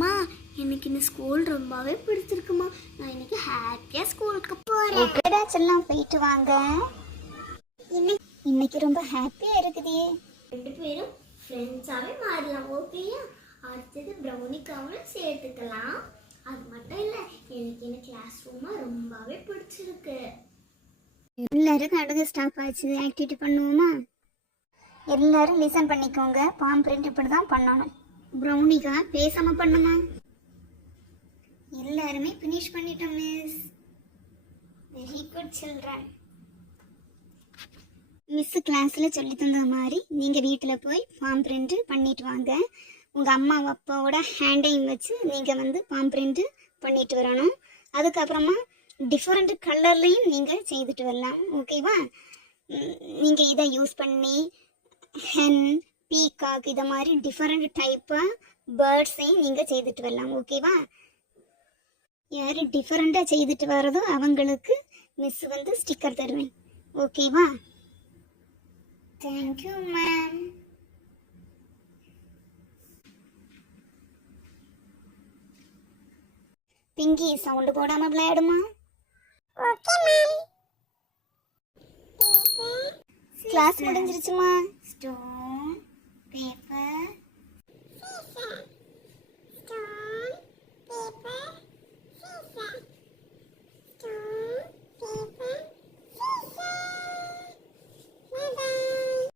அம்மா எனக்கு இந்த ஸ்கூல் ரொம்பவே பிடிச்சிருக்குமா. நான் இன்னைக்கு ஹாப்பியா ஸ்கூலுக்கு போறேன். ஓகேடா செல்லம், போயிட்டு வாங்க. இன்னைக்கு ரொம்ப ஹாப்பியா இருக்குதே. ரெண்டு பேரும் ஃப்ரெண்ட்ஸாவே மாறலாம். ஓகேயா? அடுத்தது ப்ரௌனிக்காவும் சேர்த்துக்கலாம். அது மட்டும் இல்லை, எனக்கு இந்த கிளாஸ் ரூமா ரொம்பவே பிடிச்சிருக்கு. எல்லாரும் நடுங்க ஸ்டாப் ஆச்சு. ஆக்டிவிட்டி பண்ணுவோமா? எல்லாரும் லிசன் பண்ணிக்கோங்க. பாம் பிரிண்ட் இப்படி தான் பண்ணணும். ப்ரௌனிகா பேசாம பண்ணுமா? எல்லாருமே ஃபினிஷ் பண்ணிட்டோம் miss. Very good children. Miss கிளாஸில் சொல்லி தந்த மாதிரி நீங்கள் வீட்டில் போய் ஃபார்ம் பிரிண்ட் பண்ணிட்டு வாங்க. உங்கள் அம்மா அப்பாவோட ஹேண்டையும் வச்சு நீங்கள் ஃபார்ம் பிரிண்ட் பண்ணிட்டு வரணும். அதுக்கப்புறமா டிஃப்ரெண்ட் கலர்லையும் நீங்கள் செய்துட்டு வரலாம். ஓகேவா? நீங்கள் இதை யூஸ் பண்ணி ஹென், பீகாக் இதை மாதிரி டிஃப்ரெண்ட் டைப்பாக பேர்ட்ஸையும் நீங்கள் செய்துட்டு வரலாம். ஓகேவா? யார் டிஃப்ரெண்ட்டாக செய்துட்டு வரதோ அவங்களுக்கு மிஸ் ஸ்டிக்கர் தருவேன். ஓகேவா? Thank you ma'am. பிங்கி சவுண்டு போடாமல் விளையாடுமா? Okay ma'am. கிளாஸ் முடிஞ்சிருச்சுமா? Stone, paper,